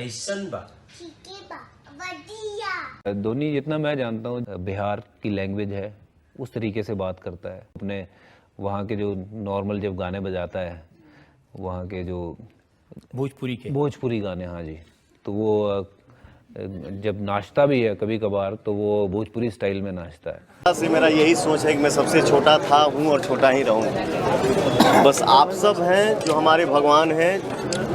कैसन बा? धोनी जितना मैं जानता हूँ बिहार की लैंग्वेज है उस तरीके से बात करता है। अपने वहाँ के जो नॉर्मल जब गाने बजाता है वहाँ के जो भोजपुरी गाने, हाँ जी, तो वो जब नाचता भी है कभी कभार तो वो भोजपुरी स्टाइल में नाचता है। से मेरा यही सोच है कि मैं सबसे छोटा था, हूँ और छोटा ही रहूँ। बस आप सब हैं जो हमारे भगवान हैं,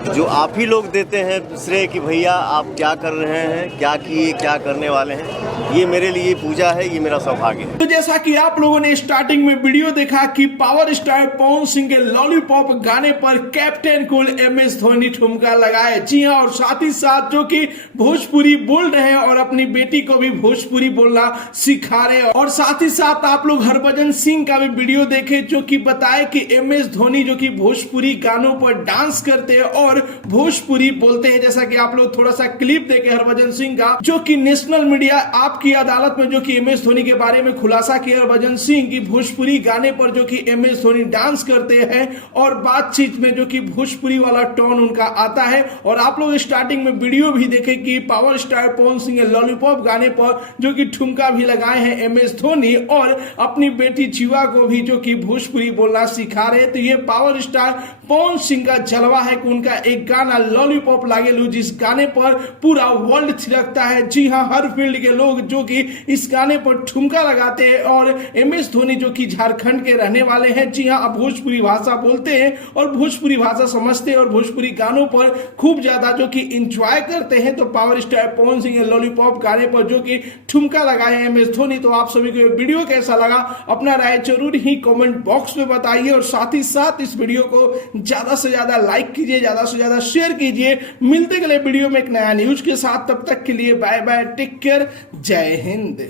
जो आप ही लोग देते हैं श्रेय कि भैया आप क्या कर रहे हैं, क्या किए, क्या करने वाले हैं। ये मेरे लिए पूजा है, ये मेरा सौभाग्य है। तो जैसा कि आप लोगों ने स्टार्टिंग में वीडियो देखा कि पावर स्टार पवन सिंह के लॉलीपॉप गाने पर कैप्टन कूल MS धोनी ठुमका लगाए। जी हाँ, और साथ ही साथ जो कि भोजपुरी बोल रहे हैं और अपनी बेटी को भी भोजपुरी बोलना सिखा रहे हैं। और साथ ही साथ आप लोग हरभजन सिंह का भी वीडियो देखे जो कि बताए कि MS धोनी जो कि भोजपुरी गानों पर डांस करते हैं और भोजपुरी बोलते हैं। जैसा कि आप लोग थोड़ा सा क्लिप देखे हरभजन सिंह का, जो कि नेशनल मीडिया आपकी अदालत में जो कि MS धोनी के बारे में खुलासा किया हरभजन सिंह की भोजपुरी गाने पर जो कि MS धोनी डांस करते हैं और बातचीत में जो कि भोजपुरी वाला टोन उनका आता है। और आप लोग स्टार्टिंग में वीडियो भी देखे कि पावर स्टार पवन सिंह के लॉलीपॉप गाने पर जो कि ठुमका भी लगाए हैं MS धोनी और अपनी बेटी जीवा को भी जो कि भोजपुरी बोलना सिखा रहे। तो ये पावर स्टार पवन सिंह का जलवा है कि उनका एक गाना लॉलीपॉप लागे लू, जिस गाने पर पूरा वर्ल्ड थिरकता है। जी हाँ, हर फील्ड के लोग जो कि इस गाने पर ठुमका लगाते हैं और MS धोनी जो कि झारखंड के रहने वाले हैं, जी हाँ, भोजपुरी भाषा बोलते हैं और भोजपुरी भाषा समझते हैं और भोजपुरी गानों पर खूब ज्यादा जो कि इंजॉय करते हैं। तो पावर स्टार पवन सिंह के लॉलीपॉप गाने पर जो कि ठुमका लगाए हैं MS धोनी। तो आप सभी को ये वीडियो कैसा लगा, अपना राय जरूर ही कमेंट बॉक्स में बताइए और साथ ही साथ इस वीडियो को ज्यादा से ज्यादा लाइक कीजिए, ज्यादा से ज्यादा शेयर कीजिए। मिलते गए वीडियो में एक नया न्यूज के साथ, तब तक के लिए बाय बाय, टेक केयर, जय हिंद।